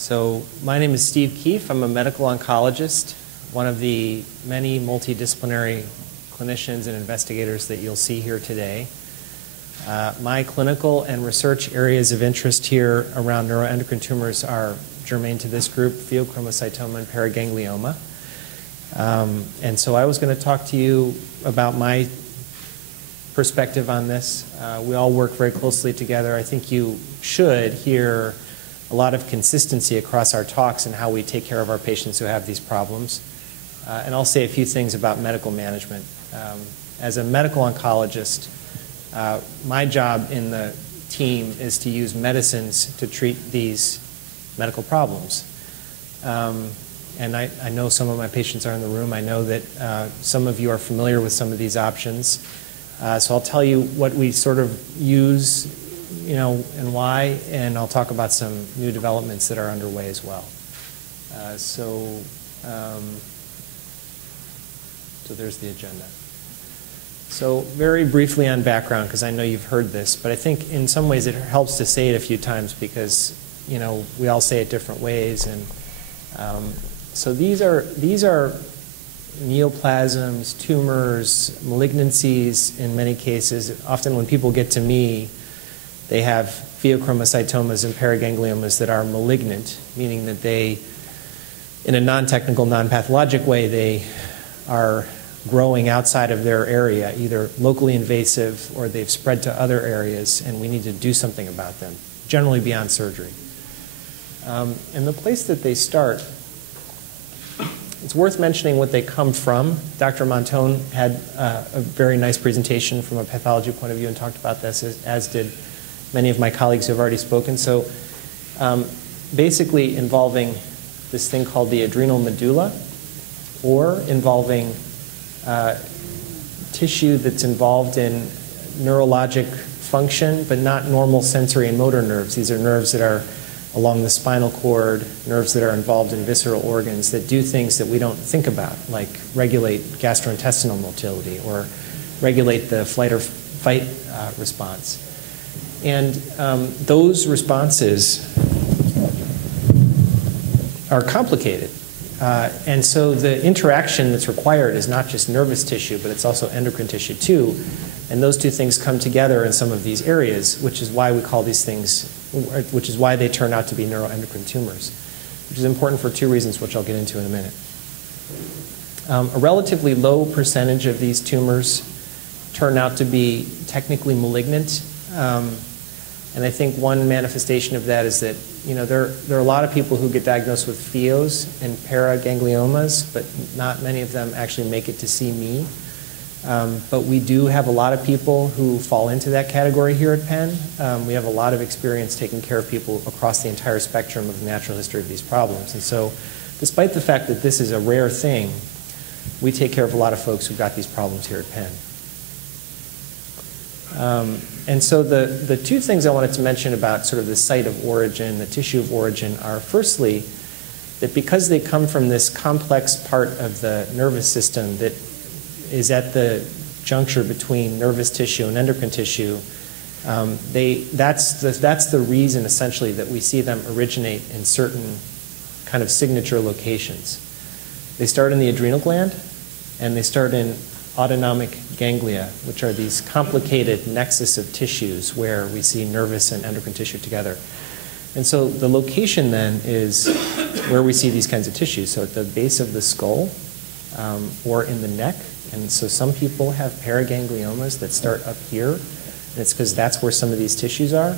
So my name is Steve Keefe. I'm a medical oncologist, one of the many multidisciplinary clinicians and investigators that you'll see here today. My clinical and research areas of interest here around neuroendocrine tumors are germane to this group, Pheochromocytoma and Paraganglioma. And so I was going to talk to you about my perspective on this. We all work very closely together. I think you should hear a lot of consistency across our talks and how we take care of our patients who have these problems. And I'll say a few things about medical management. As a medical oncologist, my job in the team is to use medicines to treat these medical problems. And I know some of my patients are in the room. I know that some of you are familiar with some of these options. So I'll tell you what we sort of use, and why, and I'll talk about some new developments that are underway as well. So there's the agenda. So very briefly on background, because I know you've heard this, but I think in some ways it helps to say it a few times because, we all say it different ways. And so these are neoplasms, tumors, malignancies in many cases. Often when people get to me, they have pheochromocytomas and paragangliomas that are malignant, meaning that they, in a non-technical, non-pathologic way, they are growing outside of their area, either locally invasive or they've spread to other areas, and we need to do something about them, generally beyond surgery. And the place that they start, it's worth mentioning what they come from. Dr. Montone had a very nice presentation from a pathology point of view and talked about this, as did many of my colleagues who have already spoken. So basically involving this thing called the adrenal medulla, or involving tissue that's involved in neurologic function, but not normal sensory and motor nerves. These are nerves that are along the spinal cord, nerves that are involved in visceral organs that do things that we don't think about, like regulate gastrointestinal motility or regulate the flight or fight response. And those responses are complicated. And so the interaction that's required is not just nervous tissue, but it's also endocrine tissue too. And those two things come together in some of these areas, which is why we call these things, which is why they turn out to be neuroendocrine tumors, which is important for two reasons, which I'll get into in a minute. A relatively low percentage of these tumors turn out to be technically malignant. And I think one manifestation of that is that, there are a lot of people who get diagnosed with pheos and paragangliomas, but not many of them actually make it to see me. But we do have a lot of people who fall into that category here at Penn. We have a lot of experience taking care of people across the entire spectrum of the natural history of these problems. And so despite the fact that this is a rare thing, we take care of a lot of folks who've got these problems here at Penn. And so the two things I wanted to mention about sort of the site of origin, the tissue of origin, are firstly that because they come from this complex part of the nervous system that is at the juncture between nervous tissue and endocrine tissue, that's the reason essentially that we see them originate in certain kind of signature locations. They start in the adrenal gland, and they start in autonomic ganglia, which are these complicated nexus of tissues where we see nervous and endocrine tissue together. And so the location then is where we see these kinds of tissues. So at the base of the skull or in the neck. And so some people have paragangliomas that start up here, and it's because that's where some of these tissues are.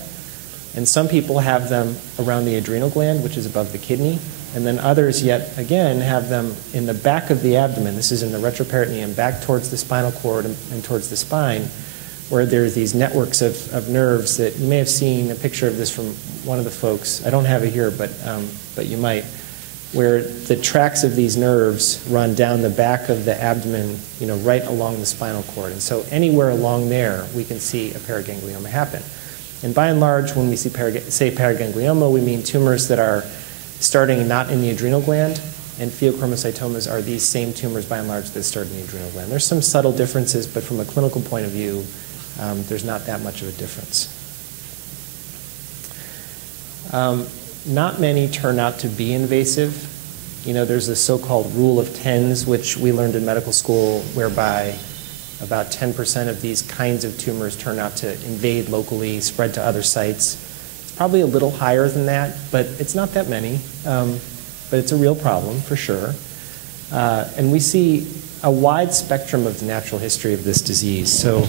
And some people have them around the adrenal gland, which is above the kidney. And then others, yet again, have them in the back of the abdomen. This is in the retroperitoneum, back towards the spinal cord and towards the spine, where there are these networks of nerves that you may have seen a picture of this from one of the folks. I don't have it here, but you might, where the tracks of these nerves run down the back of the abdomen, right along the spinal cord. And so anywhere along there, we can see a paraganglioma happen. And by and large, when we say paraganglioma, we mean tumors that are starting not in the adrenal gland, and pheochromocytomas are these same tumors by and large that start in the adrenal gland. There's some subtle differences, but from a clinical point of view, there's not that much of a difference. not many turn out to be invasive. You know, there's a so-called rule of tens, which we learned in medical school, whereby about 10% of these kinds of tumors turn out to invade locally, spread to other sites. It's probably a little higher than that, but it's not that many. But it's a real problem, for sure. And we see a wide spectrum of the natural history of this disease. So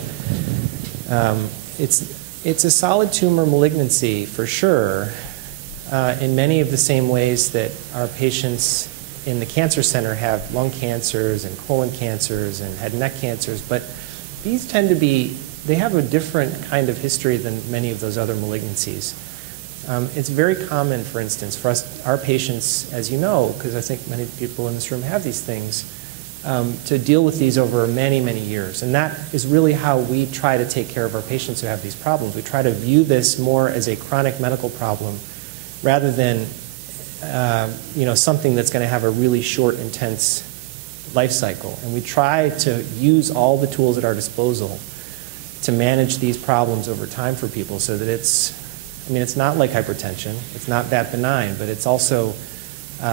it's a solid tumor malignancy, for sure, in many of the same ways that our patients in the cancer center have lung cancers and colon cancers and head and neck cancers, but these tend to be, they have a different kind of history than many of those other malignancies. It's very common, for instance, for us, our patients, as you know, because I think many people in this room have these things, to deal with these over many, many years. And that is really how we try to take care of our patients who have these problems. We try to view this more as a chronic medical problem rather than something that's going to have a really short, intense life cycle. And we try to use all the tools at our disposal to manage these problems over time for people so that it's not like hypertension. It's not that benign, but it's also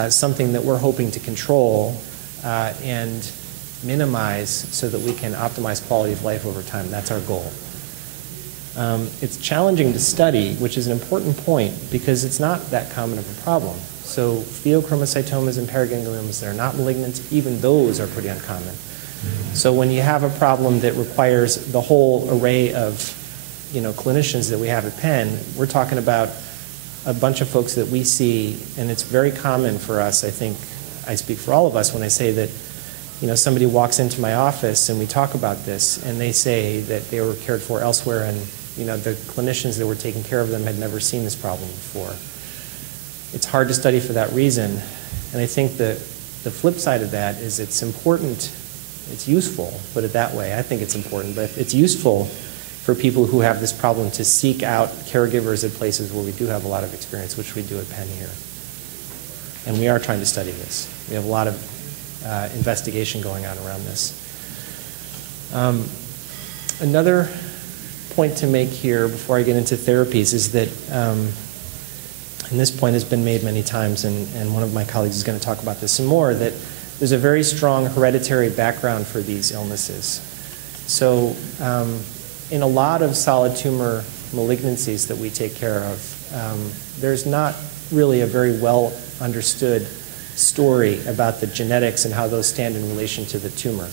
something that we're hoping to control and minimize so that we can optimize quality of life over time. That's our goal. It's challenging to study, which is an important point because it's not that common of a problem. So pheochromocytomas and paragangliomas, they're not malignant. Even those are pretty uncommon. So when you have a problem that requires the whole array of clinicians that we have at Penn, we're talking about a bunch of folks that we see, and it's very common for us. I think I speak for all of us when I say that somebody walks into my office and we talk about this and they say that they were cared for elsewhere and the clinicians that were taking care of them had never seen this problem before. It's hard to study for that reason, and I think the flip side of that is it's important, it's useful, put it that way. I think it's important, but it's useful for people who have this problem to seek out caregivers at places where we do have a lot of experience, which we do at Penn here. And we are trying to study this. We have a lot of investigation going on around this. Another point to make here before I get into therapies is that, and this point has been made many times, and one of my colleagues is going to talk about this some more, that there's a very strong hereditary background for these illnesses. So in a lot of solid tumor malignancies that we take care of, there's not really a very well understood story about the genetics and how those stand in relation to the tumor.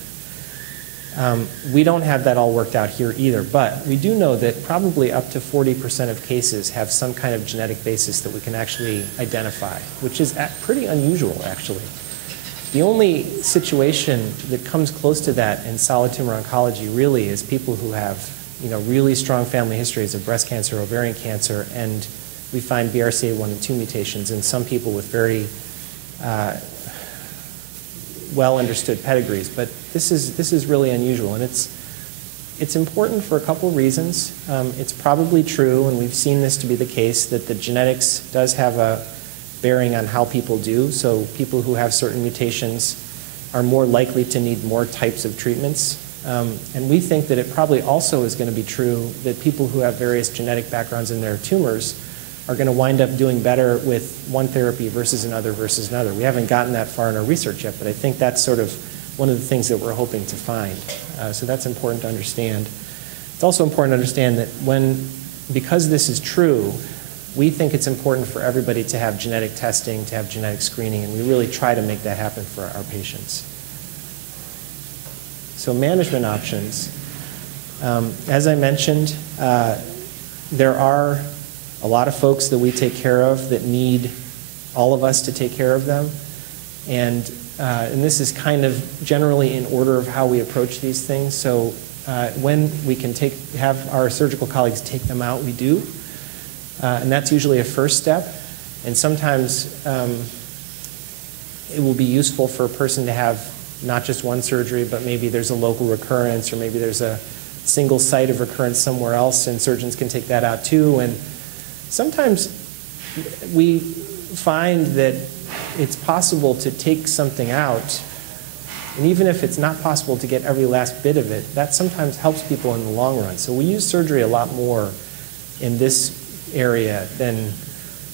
We don't have that all worked out here either, but we do know that probably up to 40% of cases have some kind of genetic basis that we can actually identify, which is pretty unusual, actually. The only situation that comes close to that in solid tumor oncology really is people who have really strong family histories of breast cancer, ovarian cancer, and we find BRCA1 and 2 mutations in some people with very well understood pedigrees. But this is really unusual, and it's important for a couple reasons. It's probably true, and we've seen this to be the case, that the genetics does have a bearing on how people do. So people who have certain mutations are more likely to need more types of treatments. And we think that it probably also is going to be true that people who have various genetic backgrounds in their tumors are going to wind up doing better with one therapy versus another. We haven't gotten that far in our research yet, but I think that's sort of one of the things that we're hoping to find. So that's important to understand. It's also important to understand that because this is true, we think it's important for everybody to have genetic testing, to have genetic screening, and we really try to make that happen for our patients. So management options. As I mentioned, there are a lot of folks that we take care of that need all of us to take care of them. And this is kind of generally in order of how we approach these things. So when we can have our surgical colleagues take them out, we do. And that's usually a first step. And sometimes it will be useful for a person to have not just one surgery, but maybe there's a local recurrence, or maybe there's a single site of recurrence somewhere else, and surgeons can take that out too. And sometimes we find that it's possible to take something out, and even if it's not possible to get every last bit of it, that sometimes helps people in the long run. So we use surgery a lot more in this area than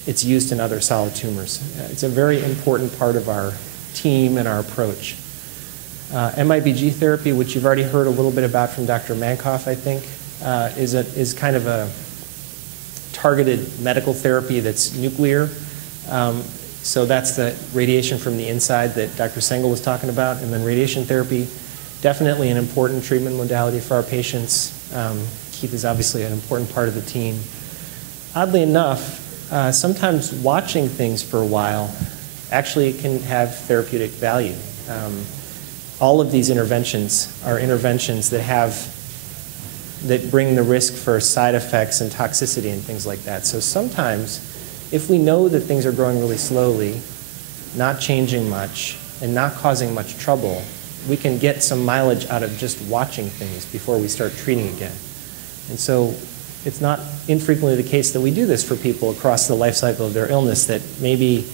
it's used in other solid tumors. It's a very important part of our team and our approach. MIBG therapy, which you've already heard a little bit about from Dr. Mankoff, I think, is kind of a targeted medical therapy that's nuclear. So that's the radiation from the inside that Dr. Sengel was talking about. And then radiation therapy, definitely an important treatment modality for our patients. Keefe is obviously an important part of the team. Oddly enough, sometimes watching things for a while actually can have therapeutic value. All of these interventions are interventions that bring the risk for side effects and toxicity and things like that. So sometimes, if we know that things are growing really slowly, not changing much, and not causing much trouble, we can get some mileage out of just watching things before we start treating again. And so it's not infrequently the case that we do this for people across the life cycle of their illness, that maybe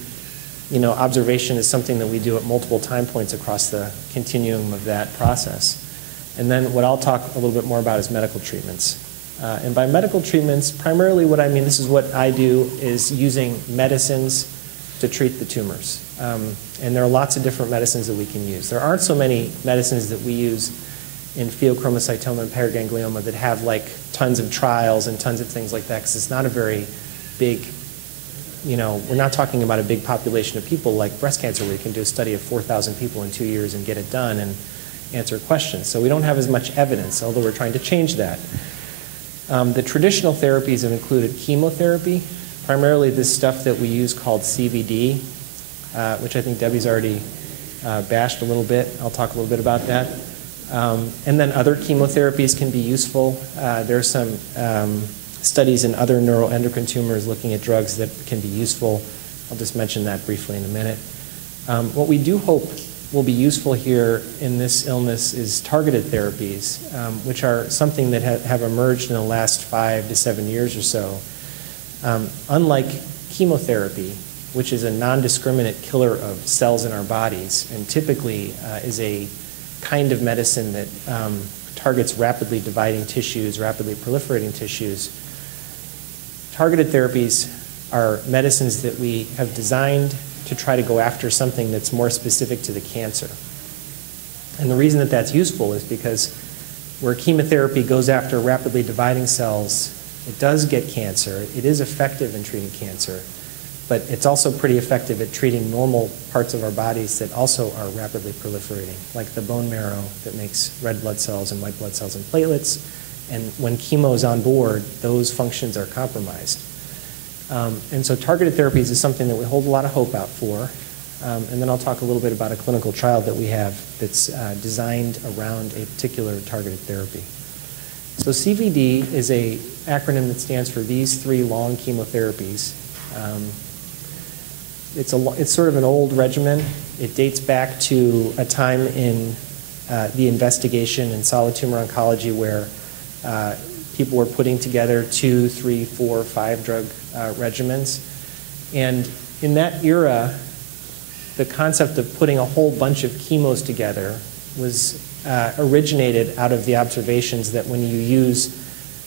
observation is something that we do at multiple time points across the continuum of that process. And then what I'll talk a little bit more about is medical treatments. And by medical treatments, primarily what I mean, this is what I do, is using medicines to treat the tumors. And there are lots of different medicines that we can use. There aren't so many medicines that we use in pheochromocytoma and paraganglioma that have like tons of trials and tons of things like that, because it's not a very big, we're not talking about a big population of people like breast cancer, where you can do a study of 4,000 people in 2 years and get it done and answer questions. So we don't have as much evidence, although we're trying to change that. The traditional therapies have included chemotherapy, primarily this stuff that we use called CVD, which I think Debbie's already bashed a little bit. I'll talk a little bit about that. And then other chemotherapies can be useful. There are some studies in other neuroendocrine tumors looking at drugs that can be useful. I'll just mention that briefly in a minute. What we do hope will be useful here in this illness is targeted therapies, which are something that have emerged in the last 5 to 7 years or so. Unlike chemotherapy, which is a non-discriminate killer of cells in our bodies, and typically is a kind of medicine that targets rapidly dividing tissues, rapidly proliferating tissues, targeted therapies are medicines that we have designed to try to go after something that's more specific to the cancer. And the reason that that's useful is because where chemotherapy goes after rapidly dividing cells, it does get cancer. It is effective in treating cancer, but it's also pretty effective at treating normal parts of our bodies that also are rapidly proliferating, like the bone marrow that makes red blood cells and white blood cells and platelets. And when chemo is on board, those functions are compromised. And so targeted therapies is something that we hold a lot of hope out for. And then I'll talk a little bit about a clinical trial that we have that's designed around a particular targeted therapy. So CVD is an acronym that stands for these 3 long chemotherapies. It's sort of an old regimen. It dates back to a time in the investigation in solid tumor oncology where people were putting together 2, 3, 4, 5 drug regimens. And in that era, the concept of putting a whole bunch of chemos together was originated out of the observations that when you use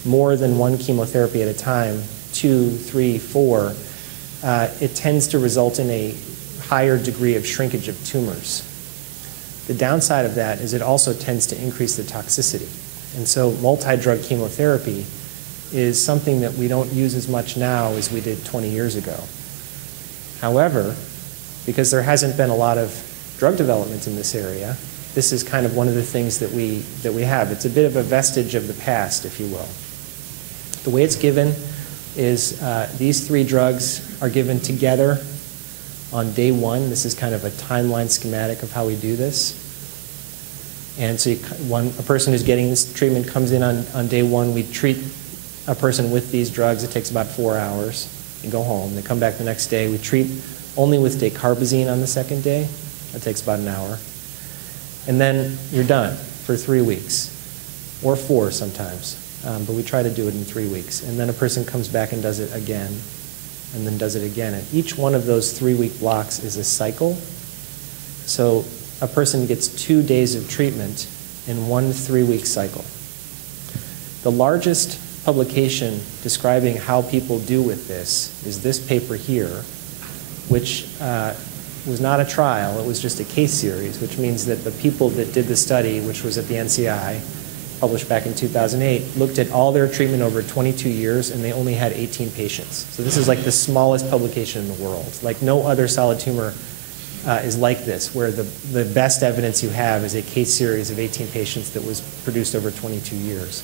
more than one chemotherapy at a time, 2, 3, 4, it tends to result in a higher degree of shrinkage of tumors. The downside of that is it also tends to increase the toxicity. And so multi-drug chemotherapy is something that we don't use as much now as we did 20 years ago. However, because there hasn't been a lot of drug development in this area, this is kind of one of the things that we have. It's a bit of a vestige of the past, if you will. The way it's given is these 3 drugs are given together on day 1. This is kind of a timeline schematic of how we do this. And so a person who's getting this treatment comes in on day 1. We treat a person with these drugs. It takes about 4 hours. You go home. They come back the next day. We treat only with dacarbazine on the 2nd day. That takes about an hour. And then you're done for 3 weeks, or 4 sometimes. But we try to do it in 3 weeks. And then a person comes back and does it again, and then does it again. And each one of those 3-week blocks is a cycle. So a person gets 2 days of treatment in one 3-week cycle. The largest publication describing how people do with this is this paper here, which was not a trial, it was just a case series, which means that the people that did the study, which was at the NCI, published back in 2008, looked at all their treatment over 22 years, and they only had 18 patients. So this is like the smallest publication in the world. Like no other solid tumor is like this, where the best evidence you have is a case series of 18 patients that was produced over 22 years.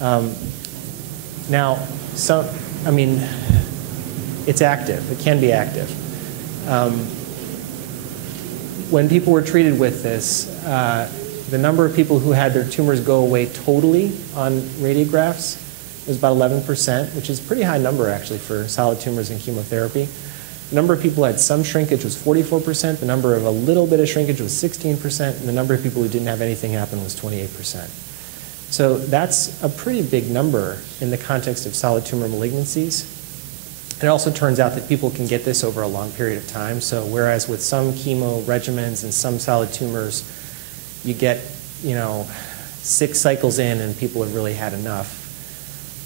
Now, it's active. It can be active. When people were treated with this, the number of people who had their tumors go away totally on radiographs was about 11%, which is a pretty high number actually for solid tumors and chemotherapy. The number of people who had some shrinkage was 44%, the number of a little bit of shrinkage was 16%, and the number of people who didn't have anything happen was 28%. So that's a pretty big number in the context of solid tumor malignancies. It also turns out that people can get this over a long period of time. So whereas with some chemo regimens and some solid tumors, you get, 6 cycles in and people have really had enough.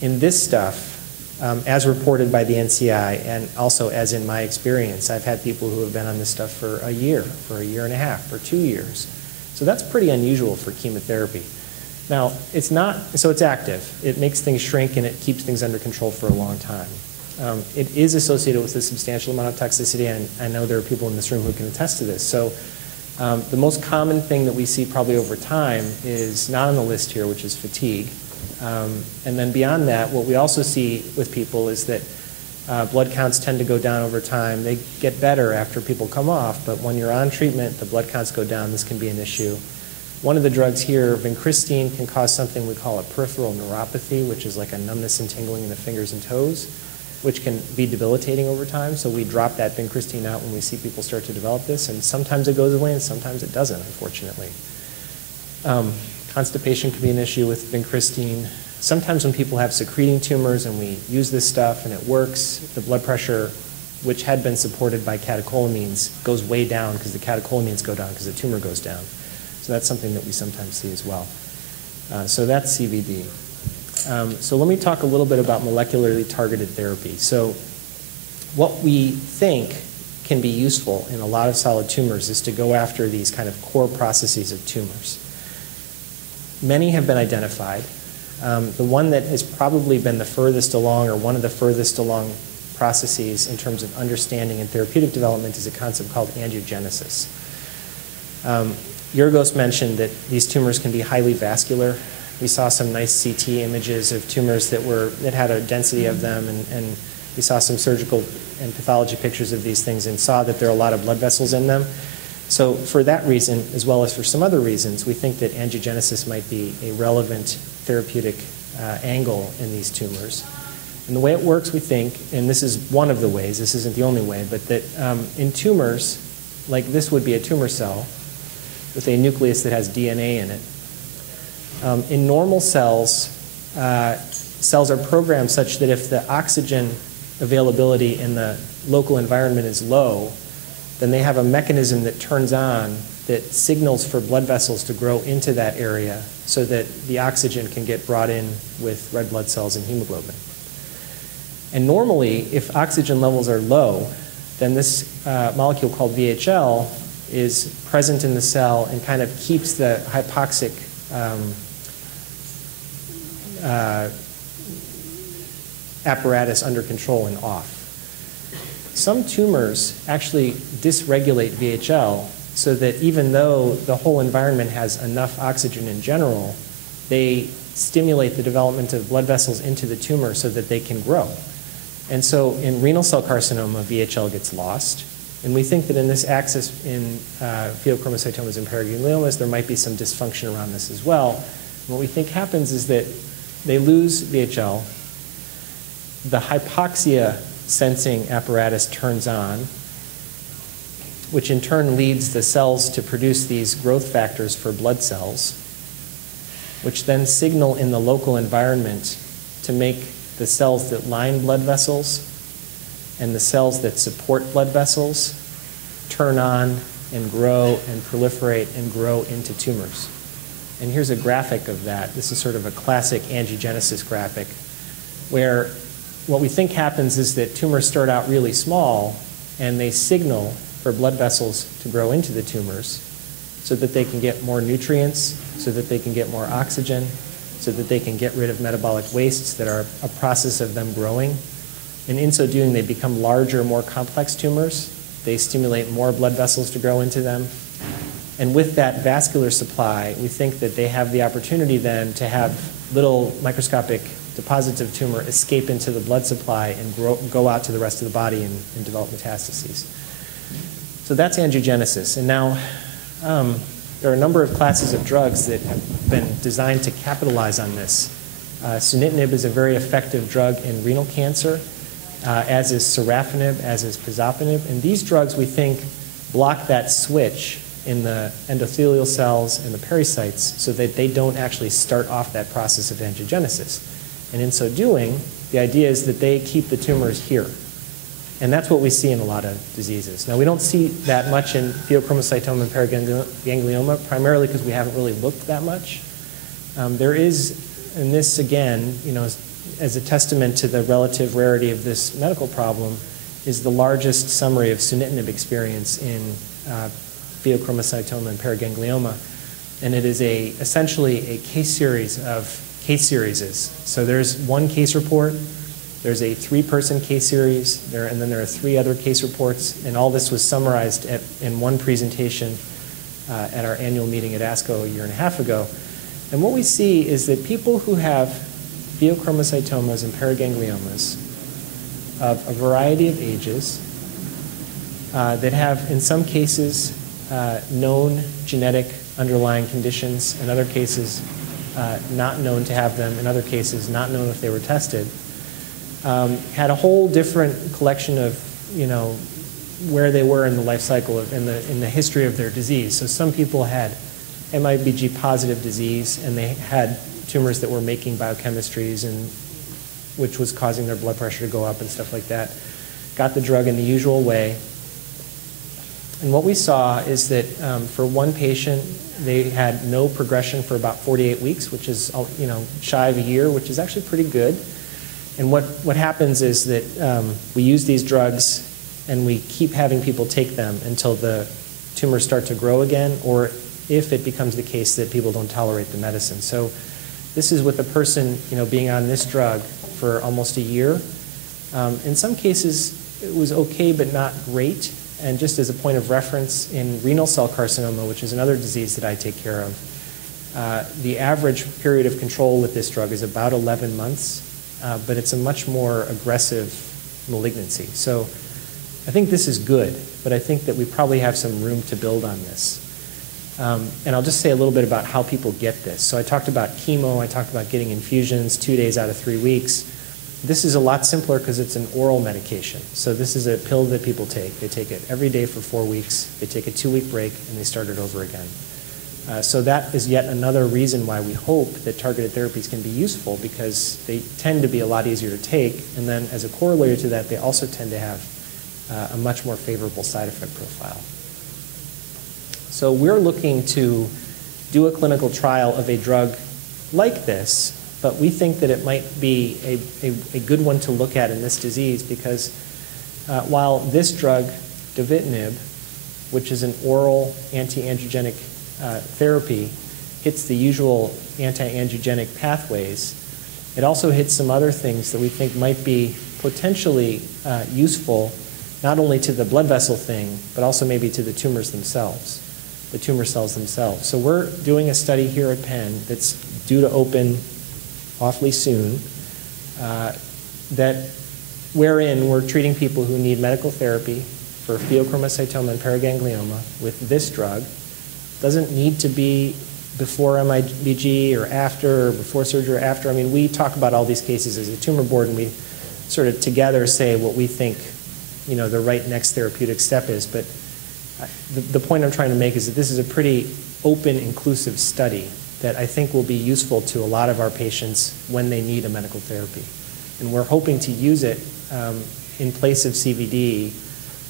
In this stuff, as reported by the NCI, and also as in my experience, I've had people who have been on this stuff for a year and a half, for 2 years. So that's pretty unusual for chemotherapy. Now, it's active. It makes things shrink and it keeps things under control for a long time. It is associated with a substantial amount of toxicity, and I know there are people in this room who can attest to this. So the most common thing that we see probably over time is not on the list here, which is fatigue. And then beyond that, what we also see with people is that blood counts tend to go down over time. They get better after people come off, but when you're on treatment, the blood counts go down. This can be an issue. One of the drugs here, vincristine, can cause something we call a peripheral neuropathy, which is like a numbness and tingling in the fingers and toes, which can be debilitating over time. So we drop that vincristine out when we see people start to develop this, and sometimes it goes away and sometimes it doesn't, unfortunately. Constipation can be an issue with vincristine. Sometimes when people have secreting tumors and we use this stuff and it works, the blood pressure, which had been supported by catecholamines, goes way down because the catecholamines go down because the tumor goes down. So that's something that we sometimes see as well. So that's CVD. So let me talk a little bit about molecularly targeted therapy. So what we think can be useful in a lot of solid tumors is to go after these kind of core processes of tumors. Many have been identified. The one that has probably been the furthest along, or one of the furthest along processes in terms of understanding and therapeutic development, is a concept called angiogenesis. Yorgos mentioned that these tumors can be highly vascular. We saw some nice CT images of tumors that had a density of them, and we saw some surgical and pathology pictures of these things and saw that there are a lot of blood vessels in them. So for that reason, as well as for some other reasons, we think that angiogenesis might be a relevant therapeutic angle in these tumors. And the way it works, we think, and this is one of the ways, this isn't the only way, but that in tumors, like this would be a tumor cell with a nucleus that has DNA in it. In normal cells, cells are programmed such that if the oxygen availability in the local environment is low, then they have a mechanism that turns on that signals for blood vessels to grow into that area so that the oxygen can get brought in with red blood cells and hemoglobin. And normally, if oxygen levels are low, then this molecule called VHL is present in the cell and kind of keeps the hypoxic apparatus under control and off. Some tumors actually dysregulate VHL so that even though the whole environment has enough oxygen in general, they stimulate the development of blood vessels into the tumor so that they can grow. And so in renal cell carcinoma, VHL gets lost. And we think that in this axis in Pheochromocytomas and Paragangliomas, there might be some dysfunction around this as well. And what we think happens is that they lose VHL, the hypoxia sensing apparatus turns on, which in turn leads the cells to produce these growth factors for blood cells, which then signal in the local environment to make the cells that line blood vessels and the cells that support blood vessels turn on and grow and proliferate and grow into tumors. And here's a graphic of that. This is sort of a classic angiogenesis graphic. where what we think happens is that tumors start out really small and they signal for blood vessels to grow into the tumors so that they can get more nutrients, so that they can get more oxygen, so that they can get rid of metabolic wastes that are a process of them growing. And in so doing, they become larger, more complex tumors. They stimulate more blood vessels to grow into them. And with that vascular supply, we think that they have the opportunity then to have little microscopic deposits of tumor escape into the blood supply and go out to the rest of the body and develop metastases. So that's angiogenesis. And now there are a number of classes of drugs that have been designed to capitalize on this. Sunitinib is a very effective drug in renal cancer, as is sorafenib, as is pazopanib. And these drugs, we think, block that switch in the endothelial cells and the pericytes so that they don't actually start off that process of angiogenesis. And in so doing, the idea is that they keep the tumors here. And that's what we see in a lot of diseases. Now, we don't see that much in Pheochromocytoma and Paraganglioma, primarily because we haven't really looked that much. There is, and this again, as a testament to the relative rarity of this medical problem, is the largest summary of sunitinib experience in Pheochromocytoma and Paraganglioma. And it is essentially a case series of case series. So there's one case report, there's a 3-person case series, and then there are 3 other case reports, and all this was summarized in one presentation at our annual meeting at ASCO a year and a half ago. And what we see is that people who have pheochromocytomas and paragangliomas of a variety of ages that have, in some cases, known genetic underlying conditions, in other cases, not known to have them, in other cases, not known if they were tested, had a whole different collection of, where they were in the life cycle, in the history of their disease. So some people had MIBG positive disease, and they had tumors that were making biochemistries, and which was causing their blood pressure to go up and stuff like that. Got the drug in the usual way. And what we saw is that for one patient, they had no progression for about 48 weeks, which is shy of a year, which is actually pretty good. And what happens is that we use these drugs and we keep having people take them until the tumors start to grow again, or if it becomes the case that people don't tolerate the medicine. So this is with a person being on this drug for almost a year. In some cases, it was okay but not great. And just as a point of reference, in renal cell carcinoma, which is another disease that I take care of, the average period of control with this drug is about 11 months, but it's a much more aggressive malignancy. So I think this is good, but I think that we probably have some room to build on this. And I'll just say a little bit about how people get this. So I talked about chemo, I talked about getting infusions 2 days out of 3 weeks. This is a lot simpler because it's an oral medication. So this is a pill that people take. They take it every day for 4 weeks. They take a 2-week break, and they start it over again. So that is yet another reason why we hope that targeted therapies can be useful, because they tend to be a lot easier to take. And then as a corollary to that, they also tend to have a much more favorable side effect profile. So we're looking to do a clinical trial of a drug like this, but we think that it might be a good one to look at in this disease, because while this drug, davitinib, which is an oral anti-angiogenic therapy, hits the usual anti-angiogenic pathways, it also hits some other things that we think might be potentially useful, not only to the blood vessel thing, but also maybe to the tumors themselves, the tumor cells themselves. So we're doing a study here at Penn that's due to open awfully soon, wherein we're treating people who need medical therapy for pheochromocytoma and paraganglioma with this drug. Doesn't need to be before MIBG or after, or before surgery or after. I mean, we talk about all these cases as a tumor board, and we sort of together say what we think the right next therapeutic step is. But the point I'm trying to make is that this is a pretty open, inclusive study that I think will be useful to a lot of our patients when they need a medical therapy. And we're hoping to use it in place of CVD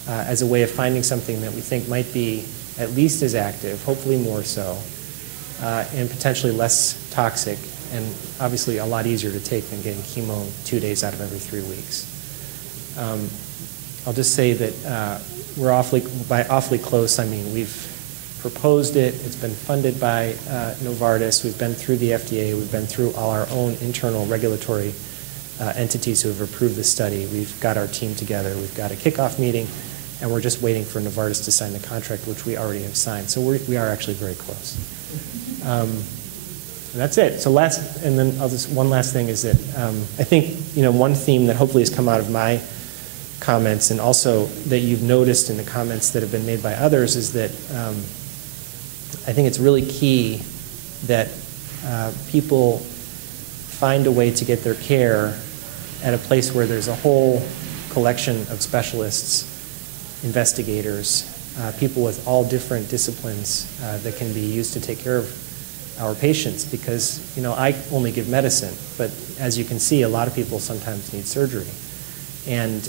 as a way of finding something that we think might be at least as active, hopefully more so, and potentially less toxic and obviously a lot easier to take than getting chemo 2 days out of every 3 weeks. I'll just say that we're awfully close. I mean, we've proposed it. It's been funded by Novartis. We've been through the FDA. We've been through all our own internal regulatory entities who have approved the study. We've got our team together. We've got a kickoff meeting, and we're just waiting for Novartis to sign the contract, which we already have signed. So we are actually very close. And that's it. So one last thing is that I think one theme that hopefully has come out of my comments, and also that you've noticed in the comments that have been made by others, is that I think it's really key that people find a way to get their care at a place where there's a whole collection of specialists, investigators, people with all different disciplines that can be used to take care of our patients. Because I only give medicine, but as you can see, a lot of people sometimes need surgery. And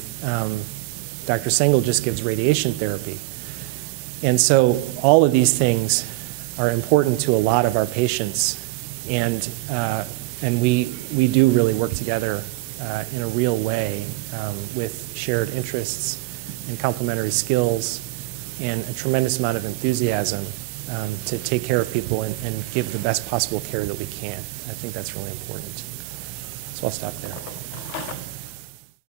Dr. Sengel just gives radiation therapy. And so all of these things are important to a lot of our patients. And we do really work together in a real way with shared interests and complementary skills and a tremendous amount of enthusiasm to take care of people and give the best possible care that we can. I think that's really important. So I'll stop there.